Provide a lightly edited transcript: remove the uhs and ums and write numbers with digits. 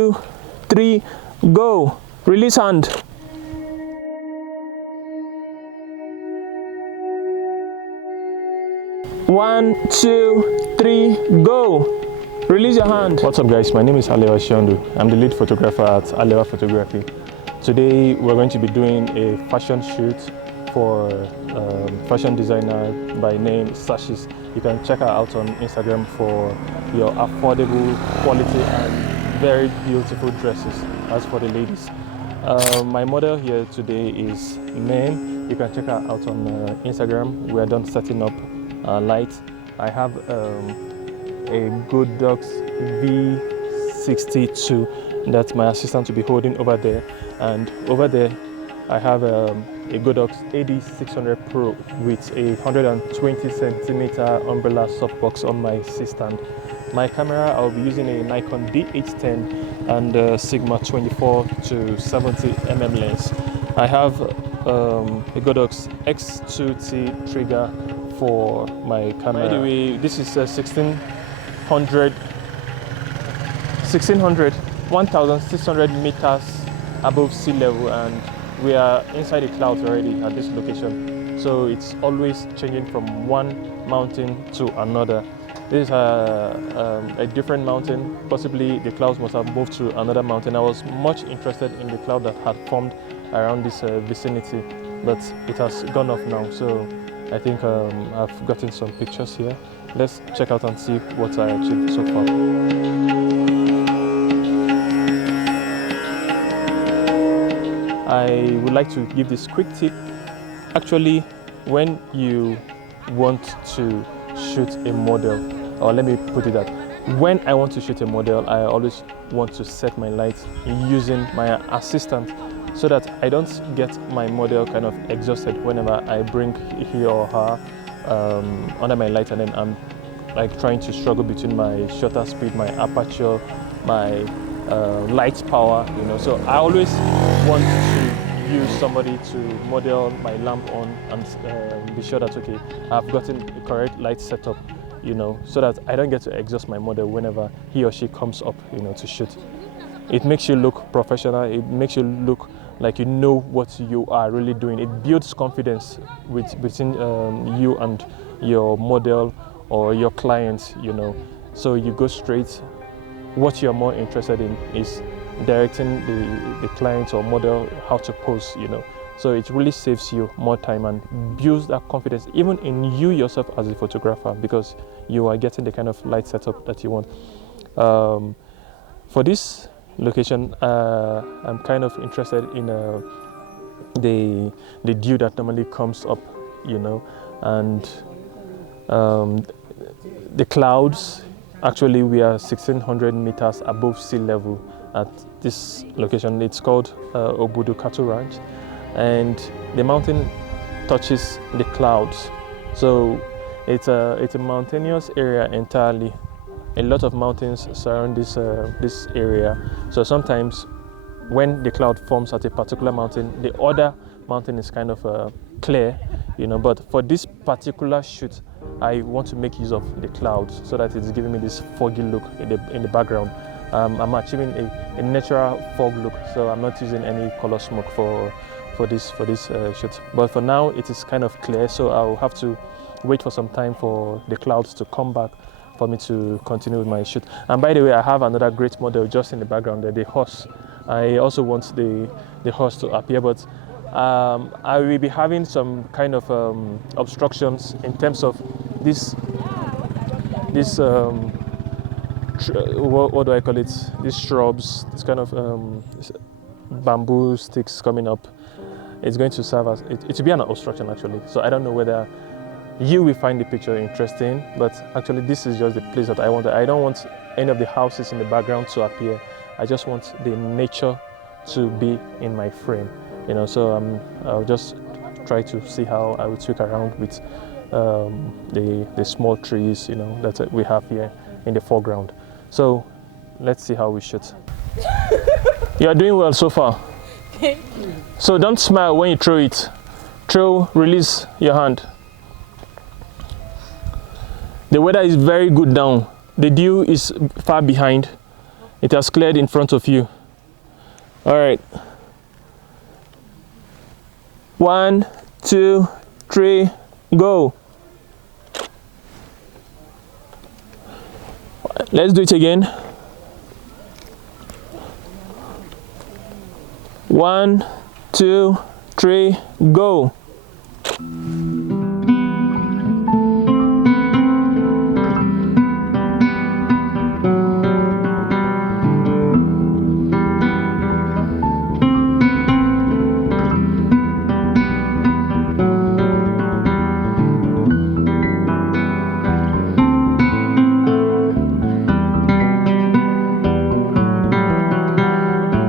2, 3, go. Release hand. One, 2, 3, go. Release your hand. What's up guys, my name is Alewa Shiondu. I'm the lead photographer at Alewa Photography. Today we're going to be doing a fashion shoot for fashion designer by name Sashis. You can check her out on Instagram for your affordable quality and very beautiful dresses. As for the ladies, my model here today is Mem. You can check her out on Instagram. We are done setting up lights. I have a Godox V62 that my assistant will be holding over there, and over there I have a Godox AD600 Pro with a 120 centimeter umbrella softbox on my C-stand. My camera, I'll be using a Nikon D810 and Sigma 24 to 70 mm lens. I have a Godox X2T trigger for my camera. By the way, this is 1,600 meters above sea level, and we are inside the clouds already at this location. So it's always changing from one mountain to another. This is a different mountain. Possibly the clouds must have moved to another mountain. I was much interested in the cloud that had formed around this vicinity, but it has gone off now. So I think I've gotten some pictures here. Let's check out and see what I achieved so far. I would like to give this quick tip. Actually, when you want to shoot a model, or let me put it that, when I want to shoot a model, I always want to set my lights using my assistant so that I don't get my model kind of exhausted whenever I bring he or her under my light, and then I'm like trying to struggle between my shutter speed, my aperture, my light power, you know. So I always want to use somebody to model my lamp on and be sure that, okay, I've gotten the correct light setup, you know, so that I don't get to exhaust my model whenever he or she comes up, you know, to shoot. It makes you look professional. It makes you look like you know what you are really doing. It builds confidence between you and your model or your client, you know. So you go straight. What you're more interested in is directing the client or model how to pose, you know. So it really saves you more time and builds that confidence even in you yourself as a photographer, because you are getting the kind of light setup that you want. For this location, I'm kind of interested in the dew that normally comes up, you know, and the clouds. Actually, we are 1,600 meters above sea level at this location. It's called Obudu Cattle Ranch, and the mountain touches the clouds. So it's a mountainous area entirely. A lot of mountains surround this area. So sometimes when the cloud forms at a particular mountain, the other mountain is kind of clear, you know. But for this particular shoot, I want to make use of the clouds so that it's giving me this foggy look in the background. I'm achieving a natural fog look, so I'm not using any color smoke for this shoot. But for now, it is kind of clear, so I'll have to wait for some time for the clouds to come back for me to continue with my shoot. And by the way, I have another great model just in the background there, the horse. I also want the horse to appear, but I will be having some kind of obstructions in terms of this what do I call it? These shrubs, this kind of bamboo sticks coming up. It's going to serve as it will be an obstruction actually. So I don't know whether you will find the picture interesting, but actually this is just the place that I want. I don't want any of the houses in the background to appear. I just want the nature to be in my frame, you know. So I'll just try to see how I will tweak around with the small trees, you know, that we have here in the foreground. So let's see how we shoot. You are doing well so far. Thank you. So don't smile when you throw it. Release your hand. The weather is very good down. The dew is far behind. It has cleared in front of you. All right. 1, 2, 3, go. Let's do it again. 1, 2, 3, go.